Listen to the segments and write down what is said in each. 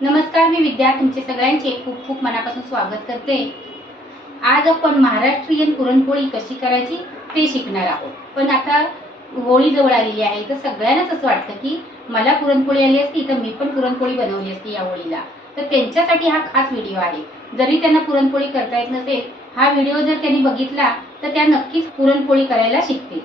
नमस्कार मी विद्या. तुमचे सगळ्यांचे खूप खूप मनापासून स्वागत करते. आज आपण महाराष्ट्रीयन पुरणपोळी कशी करायची ते शिकणार आहोत. पण आता होळी जवळ आलेली आहे तर सगळ्यांनाच असं वाटतं की मला पुरणपोळी आली असती तर मी पण पुरणपोळी बनवली असती या होळीला. तर त्यांच्यासाठी हा खास व्हिडिओ आहे. जरी त्यांना पुरणपोळी करता येत नसेल हा व्हिडिओ जर त्यांनी बघितला तर त्या नक्कीच पुरणपोळी करायला शिकतील.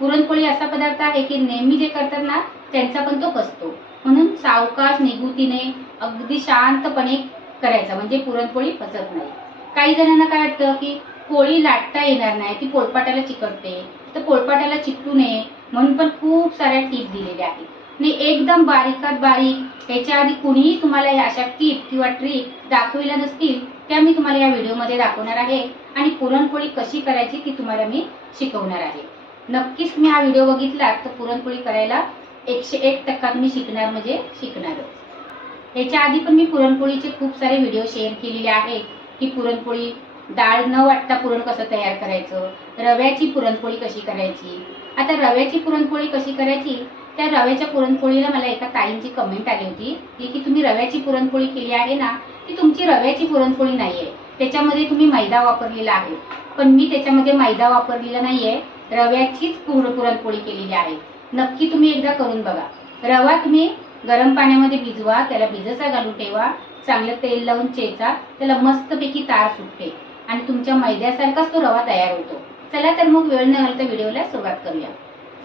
पुरणपोळी असा पदार्थ आहे की नेहमी जे करतात ना त्यांचा पण तो बसतो म्हणून सावकाश निगुतीने अगदी शांतपणे करायचा. म्हणजे पुरणपोळी पचत नाही. काही जणांना काय वाटतं की पोळी लाटता येणार नाही. ती पोळपाटाला चिकटते. तर पोळपाटाला चिकटू नये म्हणून पण खूप साऱ्या टीप दिलेल्या आहेत. आणि एकदम बारीकात बारीक याच्या आधी कुणीही तुम्हाला या अशा टीप किंवा ट्रिक दाखविल्या नसतील त्या मी तुम्हाला या व्हिडिओमध्ये दाखवणार आहे. आणि पुरणपोळी कशी करायची ती तुम्हाला मी शिकवणार आहे. नक्कीच मी हा व्हिडिओ बघितला तर पुरणपोळी करायला एकशे एक टक्का तुम्ही शिकणार म्हणजे शिकणारच याच्या आधी पण मी पुरणपोळीचे खूप सारे व्हिडिओ शेअर केलेले आहेत की पुरणपोळी डाळ न वाटता पुरण कसं तयार करायचं रव्याची पुरणपोळी कशी करायची? आता रव्याची पुरणपोळी कशी करायची? त्या रव्याच्या पुरणपोळीला मला एका ताईंची कमेंट आली होती की की तुम्ही रव्याची पुरणपोळी केली आहे ना ती तुमची रव्याची पुरणपोळी नाहीये. त्याच्यामध्ये तुम्ही मैदा वापरलेला आहे. पण मी त्याच्यामध्ये मैदा वापरलेला नाहीये रव्याचीच पूर्ण पुरणपोळी केलेली आहे. नक्की तुम्ही एकदा करून बघा. रवा तुम्ही गरम पाण्यामध्ये भिजवा त्याला भिजसा घालून ठेवा. चांगलं तेल लावून चेचा त्याला मस्तपैकी तार सुटते. आणि तुमच्या मैद्यासारखाच तो रवा तयार होतो. चला तर मग वेळ न घालता व्हिडिओला सुरुवात करूया.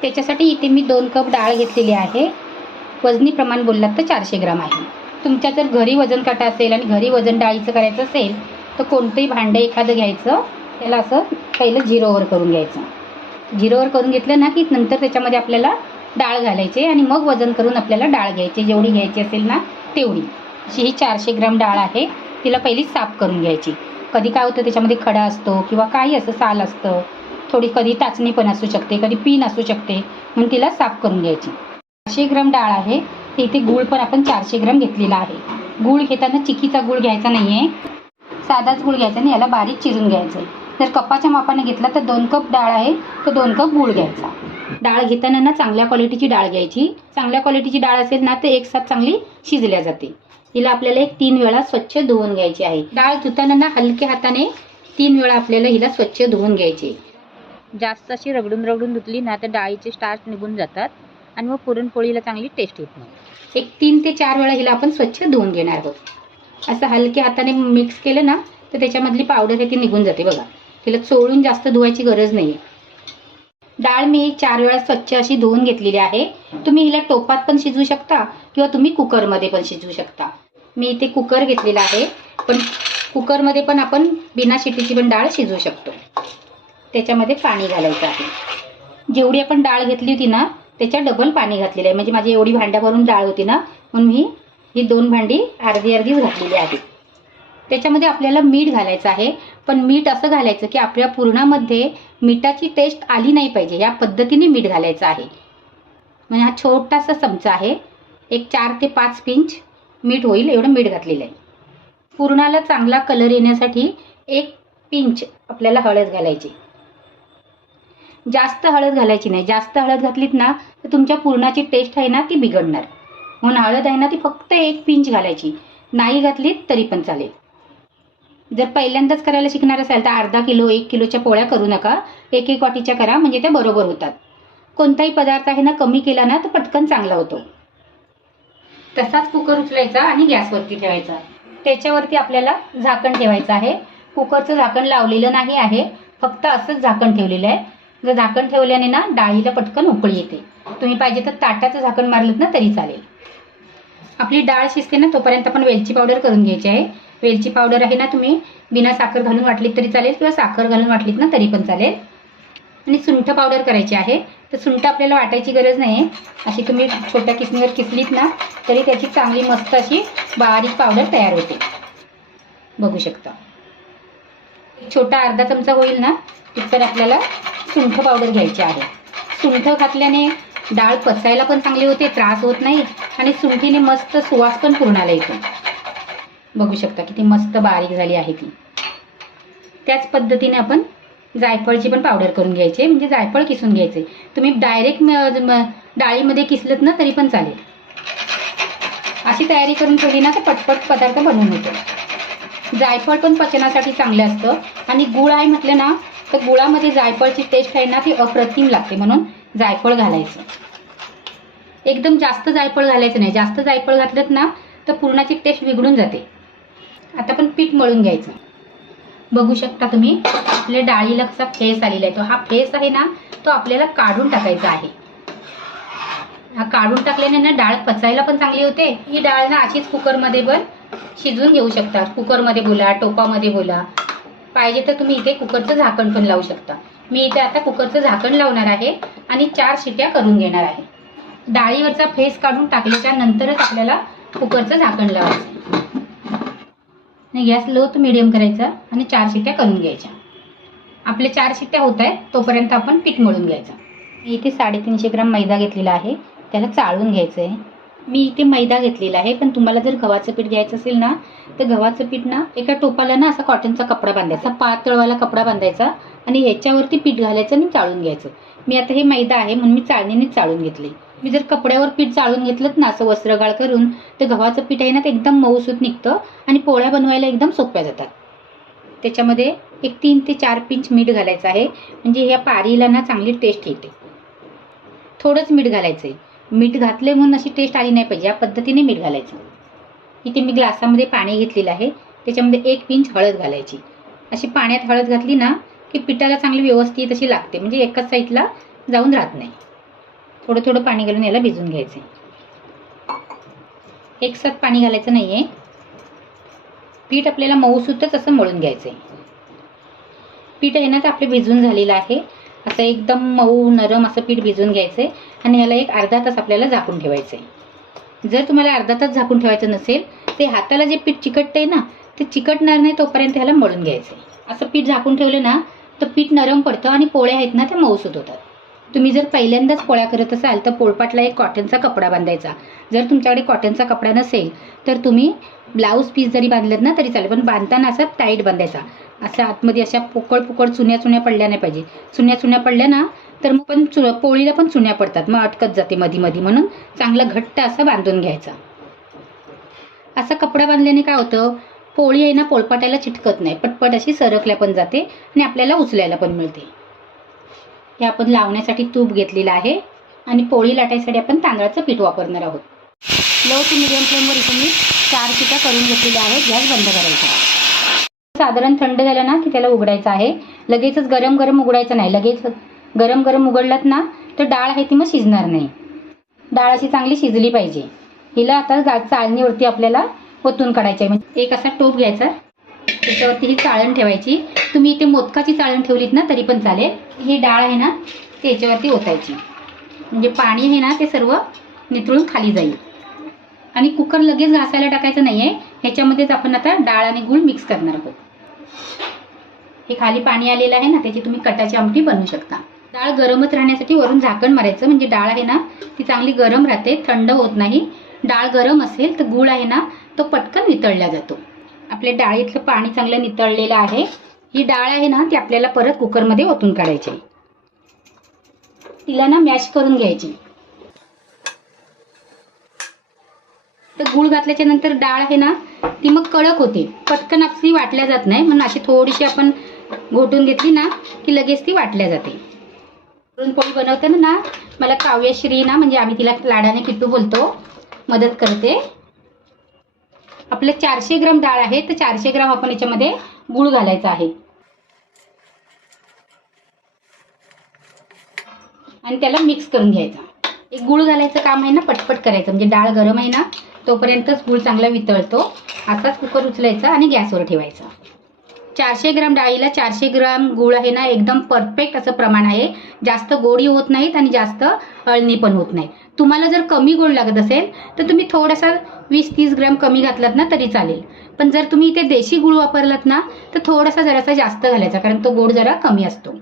त्याच्यासाठी इथे मी दोन कप डाळ घेतलेली आहे. वजनी प्रमाण बोललात तर चारशे ग्राम आहे. तुमच्या जर घरी वजन काटा असेल आणि घरी वजन डाळीचं करायचं असेल तर कोणतंही भांडं एखादं घ्यायचं त्याला असं पहिलं झिरोवर करून घ्यायचं. झिरोवर करून घेतलं ना की नंतर त्याच्यामध्ये आपल्याला डाळ घालायची आणि मग वजन करून आपल्याला डाळ घ्यायची. जेवढी घ्यायची असेल ना तेवढी. अशी ही चारशे ग्राम डाळ आहे. तिला पहिली साफ करून घ्यायची. कधी काय होतं त्याच्यामध्ये खडा असतो किंवा काही असं साल असतं. थोडी कधी टाचणी पण असू शकते कधी पीन असू शकते. म्हणून तिला साफ करून घ्यायची. चारशे ग्राम डाळ आहे. ते इथे गूळ पण आपण चारशे ग्राम घेतलेला आहे. गूळ घेताना चिकीचा गूळ घ्यायचा नाही आहे साधाच गूळ घ्यायचा नाही याला बारीक चिरून घ्यायचं आहे जर कपाच्या मापाने घेतला तर दोन कप डाळ आहे तर दोन कप गूळ घ्यायचा. डाळ घेताना ना चांगल्या क्वालिटीची डाळ घ्यायची. चांगल्या क्वालिटीची डाळ असेल ना तर एक साथ चांगली शिजल्या जाते. हिला आपल्याला एक तीन वेळा स्वच्छ धुवून घ्यायची आहे. डाळ धुताना ना हलक्या हाताने तीन वेळा आपल्याला हिला स्वच्छ धुवून घ्यायची. जास्त अशी रगडून रगडून धुतली ना तर डाळीचे स्टार्च निघून जातात आणि मग पुरणपोळीला चांगली टेस्ट येत नाही. एक तीन ते चार वेळा हिला आपण स्वच्छ धुवून घेणार आहोत. असं हलक्या हाताने मिक्स केलं ना तर त्याच्यामधली पावडर आहे ती निघून जाते बघा. तिला चोळून जास्त धुवायची गरज नाही डाळ मी चार वेळा स्वच्छ अशी धुवून घेतलेली आहे. तुम्ही हिला टोपात पण शिजवू शकता किंवा तुम्ही कुकरमध्ये पण शिजवू शकता. मी इथे कुकर घेतलेला आहे पण कुकरमध्ये पण आपण बिना शिटीची पण डाळ शिजवू शकतो. त्याच्यामध्ये पाणी घालायचं आहे. जेवढी आपण डाळ घेतली होती ना त्याच्या डबल पाणी घातलेलं आहे. म्हणजे माझी एवढी भांड्याभरून डाळ होती ना म्हणून मी ही दोन भांडी अर्धी अर्धीच घातलेली आहे. त्याच्यामध्ये आपल्याला मीठ घालायचं आहे. पण मीठ असं घालायचं की आपल्या पूर्णामध्ये मिठाची टेस्ट आली नाही पाहिजे. या पद्धतीने मीठ घालायचं आहे. म्हणजे हा छोटासा चमचा आहे. एक चार ते पाच पिंच मीठ होईल एवढं मीठ घातलेलं आहे. पूर्णाला चांगला कलर येण्यासाठी एक पिंच आपल्याला हळद घालायची. जास्त हळद घालायची नाही. जास्त हळद घातलीत ना तर तुमच्या पूर्णाची टेस्ट आहे ना ती बिघडणार. म्हणून हळद आहे ना ती फक्त एक पिंच घालायची. नाही घातलीत तरी पण चालेल. जर पहिल्यांदाच करायला शिकणार असाल तर अर्धा किलो एक किलोच्या पोळ्या करू नका. एक एक वाटीच्या करा म्हणजे त्या बरोबर होतात. कोणताही पदार्थ आहे ना कमी केला ना तर पटकन चांगला होतो. तसाच कुकर उचलायचा आणि गॅसवरती ठेवायचा. त्याच्यावरती आपल्याला झाकण ठेवायचं आहे. कुकरचं झाकण लावलेलं नाही आहे. फक्त असंच झाकण ठेवलेलं आहे. जर झाकण ठेवल्याने ना डाळीला पटकन उकळी येते. तुम्ही पाहिजे तर ताटाचं झाकण मारलं ना तरी चालेल. आपली डाळ शिजते ना तोपर्यंत आपण वेलची पावडर करून घ्यायची आहे. वेलची पावडर आहे ना तुम्ही बिना साखर घालून वाटलीत तरी चालेल किंवा साखर घालून वाटलीत ना तरी पण चालेल. आणि सुंठ पावडर करायची आहे. तर सुंठ आपल्याला वाटायची गरज नाही. अशी तुम्ही छोट्या किसणीवर किसलीत ना तरी त्याची चांगली मस्त अशी बारीक पावडर तयार होते. बघू शकता. छोटा अर्धा चमचा होईल ना तिथपर आपल्याला सुंठ पावडर घ्यायची आहे. सुंठ घातल्याने डाळ पचायला पण चांगली होते त्रास होत नाही आणि सुंठीने मस्त सुवास पण पूर्णाला येतो बघू शकता किती मस्त बारीक झाली आहे ती. त्याच पद्धतीने आपण जायफळची पण पावडर करून घ्यायची म्हणजे जायफळ किसून घ्यायचे. तुम्ही डायरेक्ट डाळीमध्ये किसलत ना तरी पण चालेल. अशी तयारी करून ठेवली ना तर पटपट पदार्थ बनवून होतो. जायफळ पण पचनासाठी चांगलं असतं. आणि गुळ आहे म्हटलं ना तर गुळामध्ये जायफळची टेस्ट आहे ना ती अप्रतिम लागते. म्हणून जायफळ घालायचं. एकदम जास्त जायफळ घालायचं नाही. जास्त जायफळ घातलं ना तर पूर्णाची टेस्ट बिघडून जाते. आता पण पीठ मळून घ्यायचं. बघू शकता तुम्ही आपल्या डाळीला कसा फेस आलेला आहे. तो हा फेस आहे ना तो आपल्याला काढून टाकायचा आहे. हा काढून टाकल्याने ना डाळ पचायला पण चांगली होते. ही डाळ ना अशीच कुकरमध्ये पण शिजवून घेऊ शकता. कुकरमध्ये बोला टोपामध्ये बोला. पाहिजे तर तुम्ही इथे कुकरचं झाकण पण लावू शकता. मी इथे आता कुकरचं झाकण लावणार आहे आणि चार शिट्या करून घेणार आहे. डाळीवरचा फेस काढून टाकल्याच्या नंतरच आपल्याला कुकरचं झाकण लावायचं आणि गॅस लो टू मिडियम करायचा आणि चार शिट्ट्या करून घ्यायच्या. आपले चार शिट्ट्या होत आहेत तोपर्यंत आपण पीठ मळून घ्यायचं. मी इथे साडेतीनशे ग्राम मैदा घेतलेला आहे त्याला चाळून घ्यायचं आहे मी इथे मैदा घेतलेला आहे पण तुम्हाला जर गव्हाचं पीठ घ्यायचं असेल ना तर गव्हाचं पीठ ना एका टोपाला ना असा कॉटनचा कपडा बांधायचा पातळवाला कपडा बांधायचा आणि ह्याच्यावरती पीठ घालायचं आणि चाळून घ्यायचं. मी आता हे मैदा आहे म्हणून मी चाळणीनेच चाळून घेतले मी जर कपड्यावर पीठ चाळून घेतलं ना असं वस्त्रगाळ करून तर गव्हाचं पीठ आहे ना ते एकदम मऊसूत निघतं आणि पोळ्या बनवायला एकदम सोप्या जातात. त्याच्यामध्ये एक तीन ते चार पिंच मीठ घालायचं आहे. म्हणजे ह्या पारीला ना चांगली टेस्ट येते. थोडंच मीठ घालायचं आहे मीठ घातले म्हणून अशी टेस्ट आली नाही पाहिजे. या पद्धतीने मीठ घालायचं. इथे मी ग्लासामध्ये पाणी घेतलेलं आहे. त्याच्यामध्ये एक पिंच हळद घालायची. अशी पाण्यात हळद घातली ना की पिठाला चांगली व्यवस्थित अशी लागते. म्हणजे एकाच साईडला जाऊन राहत नाही. थोडं थोडं पाणी घालून याला भिजून घ्यायचं एक साथ पाणी घालायचं नाही आहे पीठ आपल्याला मऊसूतच असं मळून घ्यायचं आहे पीठ आहे ना तर आपलं भिजून झालेलं आहे. असं एकदम मऊ नरम असं पीठ भिजून घ्यायचं आहे आणि याला एक अर्धा तास आपल्याला झाकून ठेवायचं आहे जर तुम्हाला अर्धा तास झाकून ठेवायचं नसेल ते हाताला जे पीठ चिकटतंय ना ते चिकटणार नाही तोपर्यंत ह्याला मळून घ्यायचं आहे असं पीठ झाकून ठेवलं ना तर पीठ नरम पडतं आणि पोळ्या आहेत ना त्या मऊसूत होतात. तुम्ही जर पहिल्यांदाच पोळ्या करत असाल तर पोळपाटला एक कॉटनचा कपडा बांधायचा. जर तुमच्याकडे कॉटनचा कपडा नसेल तर तुम्ही ब्लाऊज पीस जरी बांधलेत ना तरी चालेल. पण बांधताना असा टाईट बांधायचा. असा आतमध्ये अशा पोकळ पोकळ चुन्या चुन्या पडल्या नाही पाहिजे. चुन्या चुन्या पडल्या ना तर मग पण चु पोळीला पण चुन्या पडतात. मग अटकत जाते मधी मधी. म्हणून चांगला घट्ट असा बांधून घ्यायचा. असा कपडा बांधल्याने काय होतं पोळी आहे ना पोळपाटायला चिटकत नाही. पटपट अशी सरकल्या पण जाते आणि आपल्याला उचलायला पण मिळते. हे आपण लावण्यासाठी तूप घेतलेलं आहे आणि पोळी लाटायसाठी आपण तांदळाचं पीठ वापरणार आहोत. लो टू मिडियम फ्लेमवर इथे मी चार पिठा करून घेतलेल्या आहेत गॅस बंद करायचा साधारण थंड झालं ना की त्याला उघडायचं आहे. लगेचच गरम गरम उघडायचं नाही. लगेच गरम गरम उघडलात ना तर डाळ आहे ती मग शिजणार नाही. डाळ अशी चांगली शिजली पाहिजे. हिला आता चाळणीवरती आपल्याला ओतून काढायची आहे. म्हणजे एक असा टोप घ्यायचा. त्याच्यावरती ही चाळण ठेवायची. तुम्ही इथे मोदकाची चाळण ठेवलीत ना तरी पण चालेल. ही डाळ आहे ना त्याच्यावरती ओतायची. म्हणजे पाणी आहे ना ते सर्व नितळून खाली जाईल. आणि कुकर लगेच घासायला टाकायचं नाही आहे ह्याच्यामध्येच आपण आता डाळ आणि गूळ मिक्स करणार आहोत. हे खाली पाणी आलेलं आहे ना त्याची तुम्ही कटाची आमटी बनवू शकता. डाळ गरमच राहण्यासाठी वरून झाकण मारायचं. म्हणजे डाळ आहे ना ती चांगली गरम राहते थंड होत नाही. डाळ गरम असेल तर गूळ आहे ना तो पटकन वितळला जातो. आपल्या डाळीतलं पाणी चांगलं नितळलेलं आहे. ही डाळ आहे ना ती आपल्याला परत कुकरमध्ये ओतून काढायची. तिला ना मॅश करून घ्यायची. तर गूळ घातल्याच्या नंतर डाळ आहे ना ती मग कडक होते. पटकन आपली वाटल्या जात नाही. म्हणून अशी थोडीशी आपण घोटून घेतली ना की लगेच ती वाटल्या जाते. पुरणपोळी बनवताना ना मला काव्यश्री ना म्हणजे आम्ही तिला लाडाने किट्टू बोलतो मदत करते. आपलं चारशे ग्राम डाळ आहे तर चारशे ग्राम आपण याच्यामध्ये गूळ घालायचा आहे. आणि त्याला मिक्स करून घ्यायचा. एक गूळ घालायचं काम आहे ना पटपट करायचं. म्हणजे डाळ गरम आहे ना तोपर्यंतच गूळ चांगला वितळतो. असाच कुकर उचलायचा आणि गॅसवर ठेवायचा. चारशे ग्राम डाळीला चारशे ग्राम गुळ आहे ना एकदम परफेक्ट असं प्रमाण आहे. जास्त गोडी होत नाहीत आणि जास्त अळणी पण होत नाही. तुम्हाला जर कमी गोड लागत असेल तर तुम्ही थोडासा वीस तीस ग्राम कमी घातलात ना तरी चालेल. पण जर तुम्ही इथे देशी गूळ वापरलात ना तर थोडासा जरासा जास्त घालायचा कारण तो गोड जरा कमी असतो.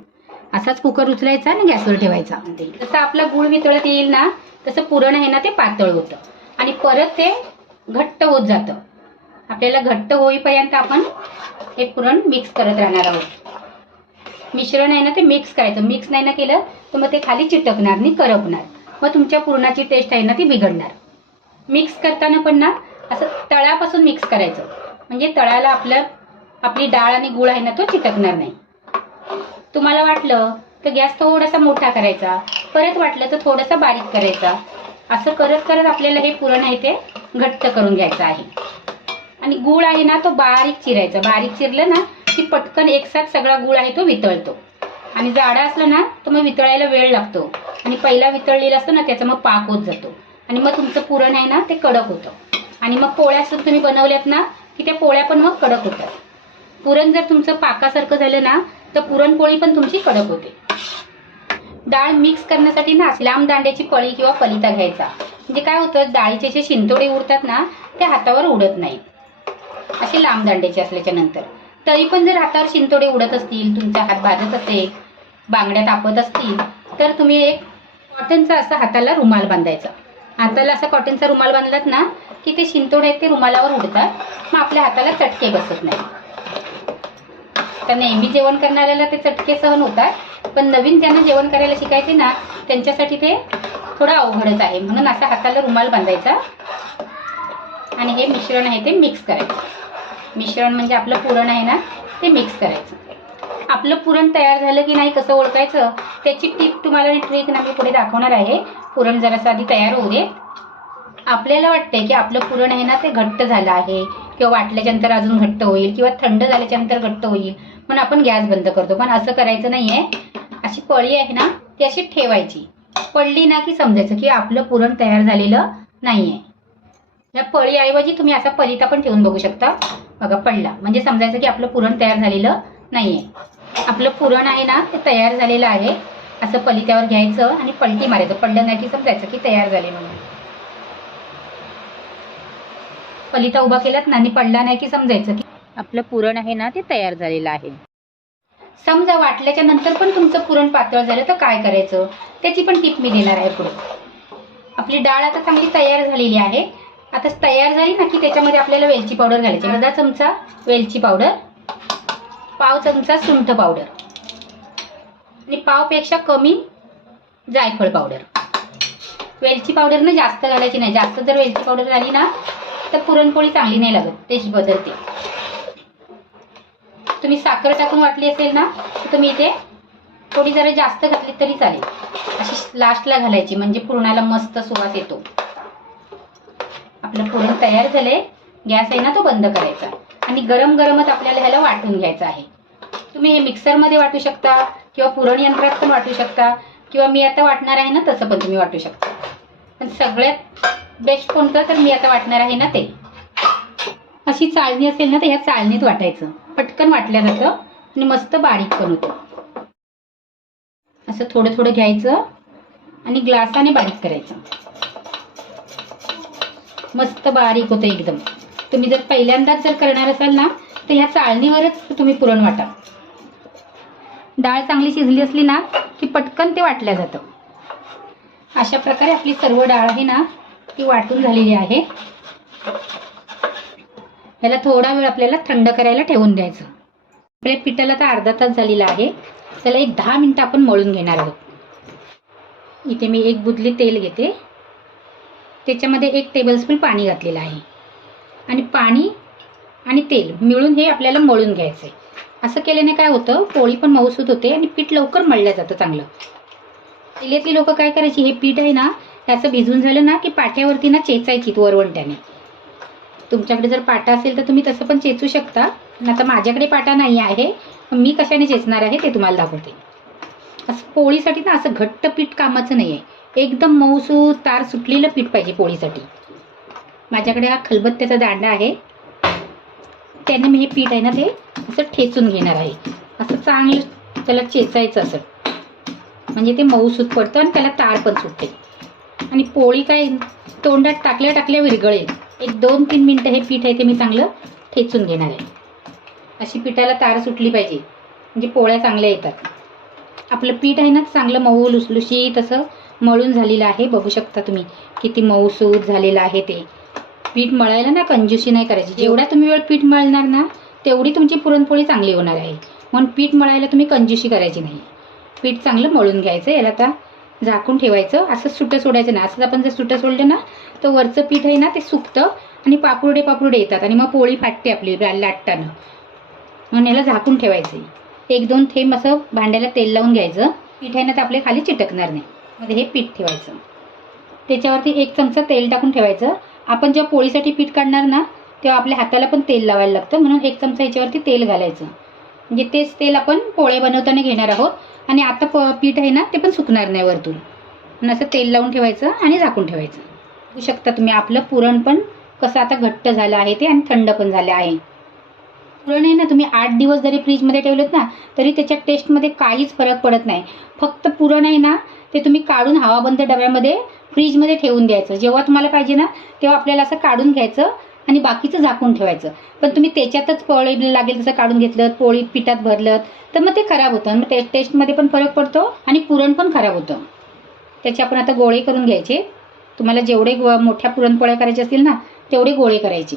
असाच कुकर उचलायचा आणि गॅसवर ठेवायचा. जसं आपला गूळ वितळत येईल ना तसं पुरण आहे ना ते पातळ होतं. आणि परत ते घट्ट होत जातं. आपल्याला घट्ट होईपर्यंत आपण हे पुरण मिक्स करत राहणार आहोत. मिश्रण आहे ना ते मिक्स करायचं. मिक्स नाही ना केलं तर मग ते खाली चिटकणार नाही करपणार. मग तुमच्या पुरणाची टेस्ट आहे ना ती बिघडणार. मिक्स करताना पण ना असं तळापासून मिक्स करायचं. म्हणजे तळाला आपलं आपली डाळ आणि गुळ आहे ना तो चिटकणार नाही. तुम्हाला वाटलं तर गॅस थोडासा मोठा करायचा. परत वाटलं तर थोडासा बारीक करायचा. असं करत करत आपल्याला हे पुरण आहे ते घट्ट करून घ्यायचं आहे. आणि गूळ आहे ना तो बारीक चिरायचा. बारीक चिरलं ना की पटकन एकसाथ सगळा गूळ आहे तो वितळतो. आणि जाडा असलं ना तर मग वितळायला वेळ लागतो. आणि पहिला वितळलेला असतो ना त्याचा मग पाक होत जातो. आणि मग तुमचं पुरण आहे ना ते कडक होतं. आणि मग पोळ्या सुद्धा तुम्ही बनवल्यात ना की त्या पोळ्या पण मग कडक होतात. पुरण जर तुमचं पाकासारखं झालं ना तर पुरणपोळी पण तुमची कडक होते. डाळ मिक्स करण्यासाठी ना लांब दांड्याची पळी किंवा पलिता घ्यायचा. म्हणजे काय होतं डाळीचे जे शिंतोडे उरतात ना ते हातावर उडत नाहीत. असे लांब दांड्याचे असल्याच्या नंतर. तरी पण जर हातावर शिंतोडे उडत असतील तुमचा हात भाजत असेल बांगड्या तापत असतील तर तुम्ही एक कॉटनचा असा हाताला रुमाल बांधायचा. हाताला असा कॉटनचा रुमाल बांधलात ना की ते शिंतोडे आहेत ते रुमालावर उडतात मग आपल्या हाताला चटके बसत नाही तर नेहमी जेवण करणाऱ्याला ते चटके सहन होतात पण नवीन ज्यांना जेवण करायला शिकायचे ना त्यांच्यासाठी ते थोडं अवघडच आहे. म्हणून असा हाताला रुमाल बांधायचा. आणि हे मिश्रण आहे ते मिक्स करायचं. मिश्रण म्हणजे आपलं पुरण आहे ना ते मिक्स करायचं. आपलं पुरण तयार झालं की नाही कसं ओळखायचं? त्याची टीप तुम्हाला ट्रिक ना मी पुढे दाखवणार आहे. पुरण जरासं आधी तयार होऊ दे. आपल्याला वाटते की आपलं पुरण आहे ना ते घट्ट झालं आहे. किंवा वाटल्याच्यानंतर अजून घट्ट होईल किंवा थंड झाल्याच्यानंतर घट्ट होईल. म्हणून आपण गॅस बंद करतो. पण असं करायचं नाहीये. अशी पळी आहे ना ती अशी ठेवायची. पडली ना की समजायचं की आपलं पुरण तयार झालेलं नाही आहे या पळीऐवजी तुम्ही असा पलिता पण ठेवून बघू शकता. बघा पडला. म्हणजे समजायचं की आपलं पुरण तयार झालेलं नाहीये. आपलं पुरण आहे ना ते तयार झालेलं आहे. असं पलित्यावर घ्यायचं आणि पलटी मारायचं. पडलं नाही की समजायचं की तयार झाले म्हणून. पलिता उभा केलात ना आणि पडला नाही की समजायचं की आपलं पुरण आहे ना ते तयार झालेलं आहे. समजा वाटल्याच्या नंतर पण तुमचं पुरण पातळ झालं तर काय करायचं? त्याची पण टीप मी देणार आहे पुढे. आपली डाळ आता चांगली तयार झालेली आहे. आता तयार झाली ना की त्याच्यामध्ये आपल्याला वेलची पावडर घालायची. अर्धा चमचा वेलची पावडर पाव चमचा सुंठ पावडर आणि पावपेक्षा कमी जायफळ पावडर. वेलची पावडर ना जास्त घालायची नाही. जास्त जर वेलची पावडर झाली ना तर पुरणपोळी चांगली नाही लागत. टेस्ट बदलते. तुम्ही साखर टाकून वाटली असेल ना तर तुम्ही इथे थोडी जरा जास्त घातली तरी चालेल. अशी लास्टला घालायची. म्हणजे पुरणाला मस्त सुवास येतो. आपलं पुरण तयार झालंय गॅस आहे ना तो बंद करायचा. आणि गरम गरमच आपल्याला ह्याला वाटून घ्यायचं आहे. तुम्ही हे मिक्सरमध्ये वाटू शकता किंवा पुरण यंत्रात पण वाटू शकता किंवा मी आता वाटणार आहे ना तसं पण तुम्ही वाटू शकता. पण सगळ्यात बेस्ट कोणतं तर मी आता वाटणार आहे ना ते. अशी चाळणी असेल ना तर ह्या चाळणीत वाटायचं. पटकन वाटल्या जातं आणि मस्त बारीक पण होतं. असं थोडं थोडं घ्यायचं आणि ग्लासाने बारीक करायचं. मस्त बारीक होतं एकदम. तुम्ही जर पहिल्यांदाच जर करणार असाल ना तर ह्या चाळणीवरच तुम्ही पुरण वाटा. डाळ चांगली शिजली असली ना की पटकन ते वाटल्या जातं. अशा प्रकारे आपली सर्व डाळ आहे ना ती वाटून झालेली आहे. याला थोडा वेळ आपल्याला थंड करायला ठेवून द्यायचं. आपल्या पिठाला तर अर्धा तास झालेला आहे. त्याला एक दहा मिनटं आपण मळून घेणार आहोत. इथे मी एक बुदली तेल घेते. त्याच्यामध्ये एक टेबलस्पून पाणी घातलेलं आहे. आणि पाणी आणि तेल मिळून हे आपल्याला मळून घ्यायचं आहे असं केल्याने काय होतं पोळी पण मऊसूत होते आणि पीठ लवकर मळलं जातं चांगलं. पहिल्यातली लोक काय करायची हे पीठ आहे ना त्याचं भिजून झालं ना की पाट्यावरती ना चेचायची वरवंट्याने. तुमच्याकडे जर पाटा असेल तर तुम्ही तसं पण चेचू शकता. आता माझ्याकडे पाटा नाही आहे मी कशाने चेचणार आहे ते तुम्हाला दाखवते. असं पोळीसाठी ना असं घट्ट पीठ कामाचं नाही आहे एकदम मऊसूत तार सुटलेलं पीठ पाहिजे पोळीसाठी. माझ्याकडे हा खलबत्त्याचा दांडा आहे. त्याने मी हे पीठ आहे ना ते असं ठेचून घेणार आहे. असं चांगलं त्याला चेचायचं असं. म्हणजे ते मऊसूत पडतं आणि त्याला तार पण सुटते. आणि पोळी काय तोंडात टाकल्या टाकल्या विरगळेल. एक दोन तीन मिनटं हे पीठ आहे ते मी चांगलं ठेचून घेणार आहे. अशी पिठाला तार सुटली पाहिजे. म्हणजे पोळ्या चांगल्या येतात. आपलं पीठ आहे ना चांगलं मऊ लुसलुशी तसं मळून झालेलं आहे बघू शकता तुम्ही. किती मऊसूत झालेलं आहे ते. पीठ मळायला ना कंजूशी नाही करायची. जेवढा तुम्ही वेळ पीठ मळणार ना तेवढी तुमची पुरणपोळी चांगली होणार आहे. म्हणून पीठ मळायला तुम्ही कंजूशी करायची नाही. पीठ चांगलं मळून घ्यायचं याला आता झाकून ठेवायचं. असं सुटं सोडायचं ना असं आपण जर सुटं सोडलं ना तर वरचं पीठ आहे ना ते सुकतं आणि पापुरडे पापुरडे येतात आणि मग पोळी फाटते आपली लाटताना. म्हणून याला झाकून ठेवायचं एक दोन थेंब असं भांड्याला तेल लावून घ्यायचं. पीठ आहे ना तर आपल्या खाली चिटकणार नाही. मध्ये हे पीठ ठेवायचं. त्याच्यावरती एक चमचा तेल टाकून ठेवायचं. आपण जेव्हा पोळीसाठी पीठ काढणार ना तेव्हा आपल्या हाताला पण तेल लावायला लागतं. म्हणून एक चमचा याच्यावरती तेल घालायचं. म्हणजे तेच तेल आपण पोळे बनवताना घेणार आहोत. आणि आता प पीठ आहे ना ते पण सुकणार नाही वरतून. म्हणून असं तेल लावून ठेवायचं आणि झाकून ठेवायचं. बघू शकता तुम्ही आपलं पुरण पण कसं आता घट्ट झालं आहे ते आणि थंड पण झालं आहे. पुरण आहे ना तुम्ही आठ दिवस जरी फ्रीजमध्ये ठेवलेत ना तरी त्याच्या टेस्टमध्ये काहीच फरक पडत नाही. फक्त पुरण आहे ना ते तुम्ही काढून हवाबंद डब्यामध्ये फ्रीजमध्ये ठेवून द्यायचं जेव्हा तुम्हाला पाहिजे ना तेव्हा आपल्याला असं काढून घ्यायचं आणि बाकीचं झाकून ठेवायचं. पण तुम्ही त्याच्यातच पोळी लागेल तसं काढून घेतलं पोळी पिठात भरलं तर मग ते खराब होतं. मग टेस्ट टेस्टमध्ये पण फरक पडतो आणि पुरण पण खराब होतं. त्याचे आपण आता गोळे करून घ्यायचे. तुम्हाला जेवढे मोठ्या पुरणपोळ्या करायचे असतील ना तेवढे गोळे करायचे.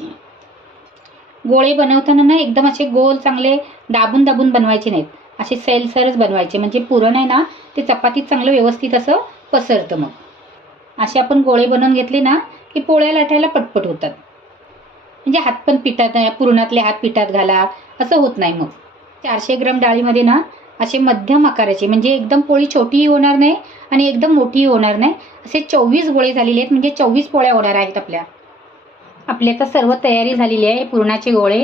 गोळे बनवताना ना एकदम असे गोल चांगले दाबून दाबून बनवायचे नाहीत. असे सैलसरच बनवायचे. म्हणजे पुरण आहे ना ते चपातीत चांगलं व्यवस्थित असं पसरतं मग. असे आपण गोळे बनवून घेतले ना की पोळ्या लाटायला पटपट होतात. म्हणजे हात पण पिठात पुरणातले हात पिठात घाला असं होत नाही मग. चारशे ग्राम डाळीमध्ये ना असे मध्यम आकाराचे म्हणजे एकदम पोळी छोटीही होणार नाही आणि एकदम मोठीही होणार नाही असे चोवीस गोळे झालेले आहेत. म्हणजे चोवीस पोळ्या होणार आहेत आपल्या. आपली आता सर्व तयारी झालेली आहे. पुरणाचे गोळे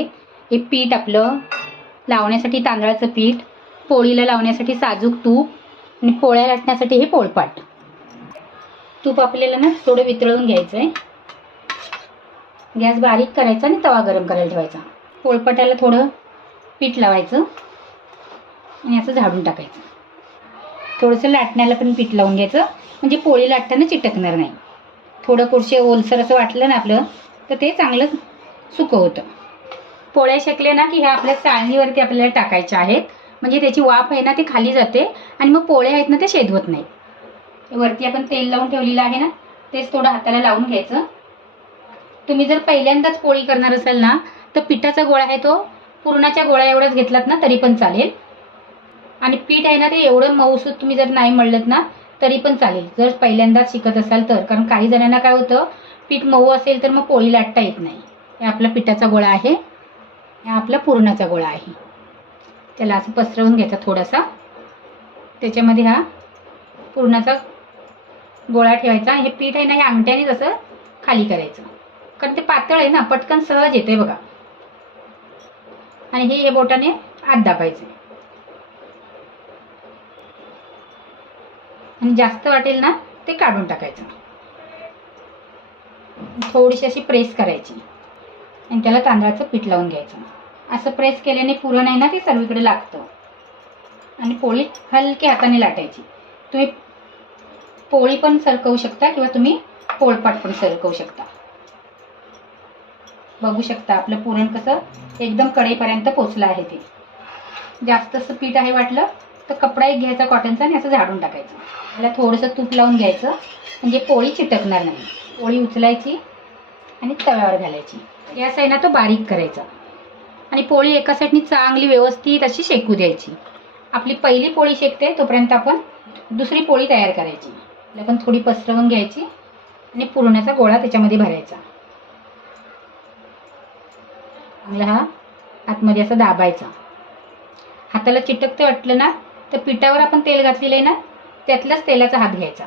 हे पीठ आपलं लावण्यासाठी तांदळाचं पीठ पोळीला लावण्यासाठी साजूक तूप आणि पोळ्या लाटण्यासाठी हे पोळपाट. तूप आपल्याला ना थोडं वितळून घ्यायचं आहे गॅस बारीक करायचा आणि तवा गरम करायला ठेवायचा. पोळपाटाला थोडं पीठ लावायचं आणि असं झाडून टाकायचं. थोडंसं लाटण्याला पण पीठ लावून घ्यायचं. म्हणजे पोळी लाटताना चिटकणार नाही. थोडं कुरशे ओलसर असं वाटलं ना आपलं तर ते चांगलं सुकं होतं. पोळ्या शेकल्या ना की ह्या आपल्या चाळणीवरती आपल्याला टाकायच्या आहेत. म्हणजे त्याची वाफ आहे ना ते खाली जाते आणि मग पोळ्या आहेत ना ते शेदवत नाही वरती आपण तेल लावून ठेवलेलं आहे ना तेच थोडं हाताला लावून घ्यायचं. तुम्ही जर पहिल्यांदाच पोळी करणार असाल ना तर पिठाचा गोळा आहे तो पुरणाच्या गोळ्या एवढाच घेतलात ना तरी पण चालेल. आणि पीठ आहे ना ते एवढं मऊसूद तुम्ही जर नाही मळलं ना तरी पण चालेल. जर पहिल्यांदाच शिकत असाल तर कारण काही जणांना काय होतं पीठ मऊ असेल तर मग पोळी लाटता येत नाही. हे आपला पिठाचा गोळा आहे हा आपला पुरणाचा गोळा आहे. त्याला असं पसरवून घ्यायचा थोडासा. त्याच्यामध्ये हा पुरणाचा गोळा ठेवायचा. हे पीठ आहे ना हे अंगठ्याने जसं खाली करायचं. कारण ते पातळ आहे ना पटकन सहज येते बघा. आणि हे हे बोटाने आत दाबायचे आणि जास्त वाटेल ना ते काढून टाकायचं. थोडीशी अशी प्रेस करायची. आणि त्याला तांदळाचं पीठ लावून घ्यायचं. असं प्रेस केल्याने पुरण आहे ना ते सर्वीकडे लागतं. आणि पोळी हलकी हाताने लाटायची. तुम्ही पोळी पण सरकवू शकता किंवा तुम्ही पोळपाट पण सरकवू शकता. बघू शकता आपलं पुरण कसं एकदम कडेपर्यंत पोचलं आहे ते. जास्त असं पीठ आहे वाटलं तर कपडा एक घ्यायचा कॉटनचा आणि असं झाडून टाकायचं. त्याला थोडंसं तूप लावून घ्यायचं म्हणजे पोळी चिटकणार नाही. पोळी उचलायची आणि तव्यावर घालायची. या आहे ना तो बारीक करायचा. आणि पोळी एका साईडनी चांगली व्यवस्थित अशी शेकू द्यायची. आपली पहिली पोळी शेकते तोपर्यंत आपण दुसरी पोळी तयार करायची. त्याला पण थोडी पसरवून घ्यायची आणि पुरण्याचा गोळा त्याच्यामध्ये भरायचा. चांगला हा आतमध्ये असा दाबायचा. हाताला चिटकते वाटलं ना तर पिठावर आपण तेल घातलेलं आहे ना त्यातलाच तेलाचा हात घ्यायचा.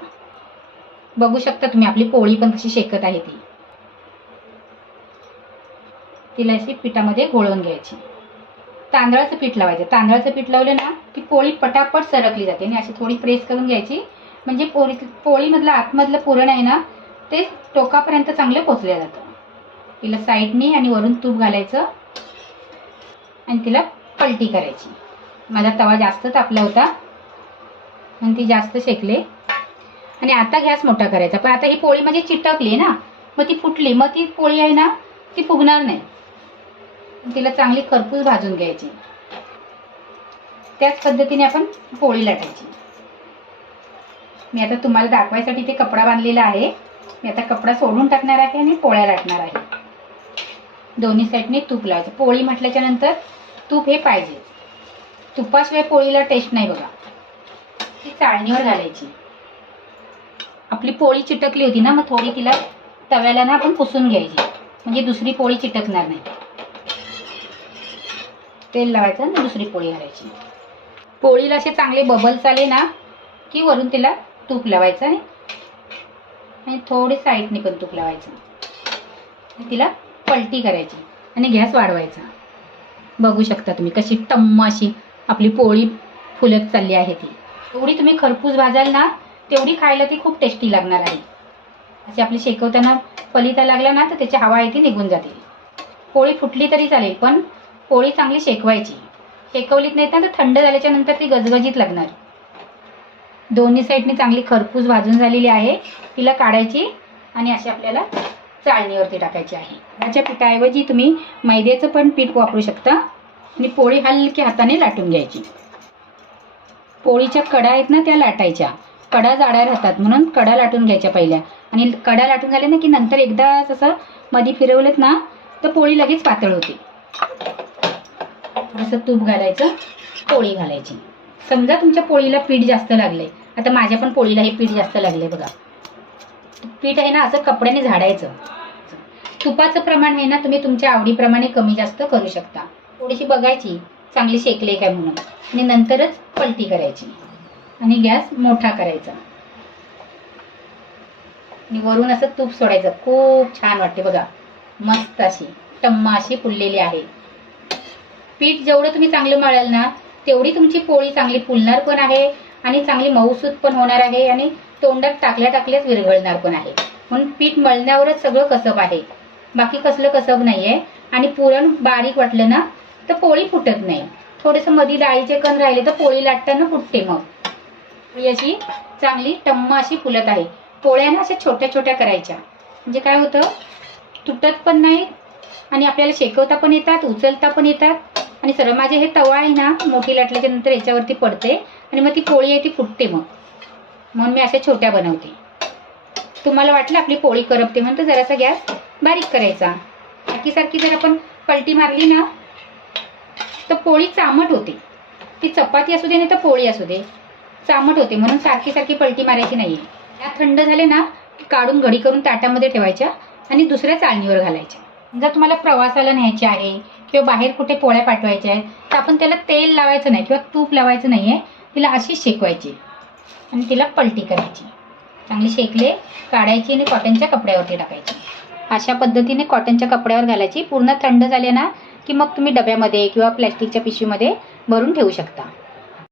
बघू शकता तुम्ही आपली पोळी पण कशी शेकत आहे ती. तिला अशी पिठामध्ये गोळवून घ्यायची. तांदळाचं पीठ लावायचं. तांदळाचं पीठ लावलं ना की पोळी पटापट सरकली जाते आणि अशी थोडी प्रेस करून घ्यायची. म्हणजे पोळी पोळीमधलं आतमधलं पुरण आहे ना ते टोकापर्यंत चांगलं पोचलं जातं. तिला साईडनी आणि वरून तूप घालायचं आणि तिला पलटी करायची. माझा तवा जास्त तापला होता आणि ती जास्त शेकले. आणि आता गॅस मोठा करायचा. पण आता ही पोळी म्हणजे चिटकली ना मग ती फुटली. मग ती पोळी आहे ना ती फुगणार नाही. तिला चांगली खरपूस भाजून घ्यायची. त्याच पद्धतीने आपण पोळी लाटायची. मी आता तुम्हाला दाखवायसाठी ते कपडा बांधलेला आहे. मी आता कपडा सोडून टाकणार आहे आणि पोळ्या लाटणार आहे. दोन्ही साईडने तूप लावायचं. पोळी म्हटल्याच्या नंतर तूप हे पाहिजे. तुपाशिवाय पोळीला टेस्ट नाही बघा. ती चाळणीवर घालायची. आपली पोळी चिटकली होती ना मग थोडी तिला तव्याला ना आपण पुसून घ्यायची. म्हणजे दुसरी पोळी चिटकणार नाही. तेल लावायचं आणि दुसरी पोळी घालायची. पोळीला असे चांगले बबल्स आले ना की वरून तिला तूप लावायचं आहे. आणि थोडी साईडने पण तूप लावायचं. तिला पलटी करायची आणि गॅस वाढवायचा. बघू शकता तुम्ही कशी टम्म अशी आपली पोळी फुलत चालली आहे ती. एवढी तुम्ही खरपूस भाजाल ना तेवढी खायला ती खूप टेस्टी लागणार आहे. अशी आपली शेकवताना पलिता लागला ना तर त्याची हवा आहे ती निघून जाते. पोळी फुटली तरी चालेल पण पोळी चांगली शेकवायची. शेकवलीत नाही ना तर थंड झाल्याच्यानंतर ती गजगजीत लागणार. दोन्ही साईडने चांगली खरपूस भाजून झालेली आहे. तिला काढायची आणि अशी आपल्याला चाळणीवरती टाकायची आहे. त्याच्या पिठाऐवजी तुम्ही मैद्याचं पण पीठ वापरू शकता. आणि पोळी हलकी हाताने लाटून घ्यायची. पोळीच्या कडा आहेत ना त्या लाटायच्या. कडा जाड्या राहतात म्हणून कडा लाटून घ्यायच्या पहिल्या. आणि कडा लाटून झाल्या ना की नंतर एकदा असं मध्ये फिरवलेत ना तर पोळी लगेच पातळ होते. असं तूप घालायचं पोळी घालायची. समजा तुमच्या पोळीला पीठ जास्त लागले आता माझ्या पण पोळीला हे पीठ जास्त लागले बघा. पीठ आहे ना असं कपड्याने झाडायचं. तुपाचं प्रमाण आहे ना तुम्ही तुमच्या आवडीप्रमाणे कमी जास्त करू शकता. थोडीशी बघायची चांगली शेकले काय म्हणून. आणि नंतरच पलटी करायची. आणि गॅस मोठा करायचा. आणि वरून असं तूप सोडायचं. खूप छान वाटते बघा. मस्त अशी टम्मा अशी फुललेली आहे. पीठ जेवढं तुम्ही चांगलं मळाल ना तेवढी तुमची पोळी चांगली फुलणार पण आहे आणि चांगली मऊसूत पण होणार आहे आणि तोंडात टाकल्या टाकल्याच विरघळणार पण आहे. म्हणून पीठ मळण्यावरच सगळं कसब आहे. बाकी कसलं कसब नाहीये. आणि पुरण बारीक वाटलं ना तर पोळी फुटत नाही. थोडंसं मध्ये डाळीचे कण राहिले तर पोळी लाटताना फुटते मग. पोळी अशी चांगली टम्म अशी फुलत आहे. पोळ्या ना अशा छोट्या छोट्या करायच्या. म्हणजे काय होतं तुटत पण नाही आणि आपल्याला शेकवता पण येतात उचलता पण येतात. आणि सरळ माझे हे तवा आहे ना मोठी लाटल्याच्या नंतर याच्यावरती पडते आणि मग ती पोळी आहे ती फुटते मग. म्हणून मी अशा छोट्या बनवते. तुम्हाला वाटलं आपली पोळी करपते म्हणून तर जरासा गॅस बारीक करायचा. बाकीसारखी जर आपण पलटी मारली ना तर पोळी चामट होते. ती चपाती असू दे नाही तर पोळी असू दे. चामट होते म्हणून सारखी सारखी पलटी मारायची नाहीये. त्या थंड झाले ना काढून घडी करून ताटामध्ये ठेवायच्या आणि दुसऱ्या चाळणीवर घालायच्या. जर तुम्हाला प्रवासाला न्यायचे आहे किंवा बाहेर कुठे पोळ्या पाठवायच्या आहेत तर आपण त्याला तेल लावायचं नाही किंवा तूप लावायचं नाहीये. तिला अशी शेकवायची आणि तिला पलटी करायची. चांगली शेकले काढायची आणि कॉटनच्या कपड्यावरती टाकायची. अशा पद्धतीने कॉटनच्या कपड्यावर घालायची. पूर्ण थंड झाले ना की मग तुम्ही डब्यामध्ये किंवा प्लॅस्टिकच्या पिशवीमध्ये भरून ठेवू शकता.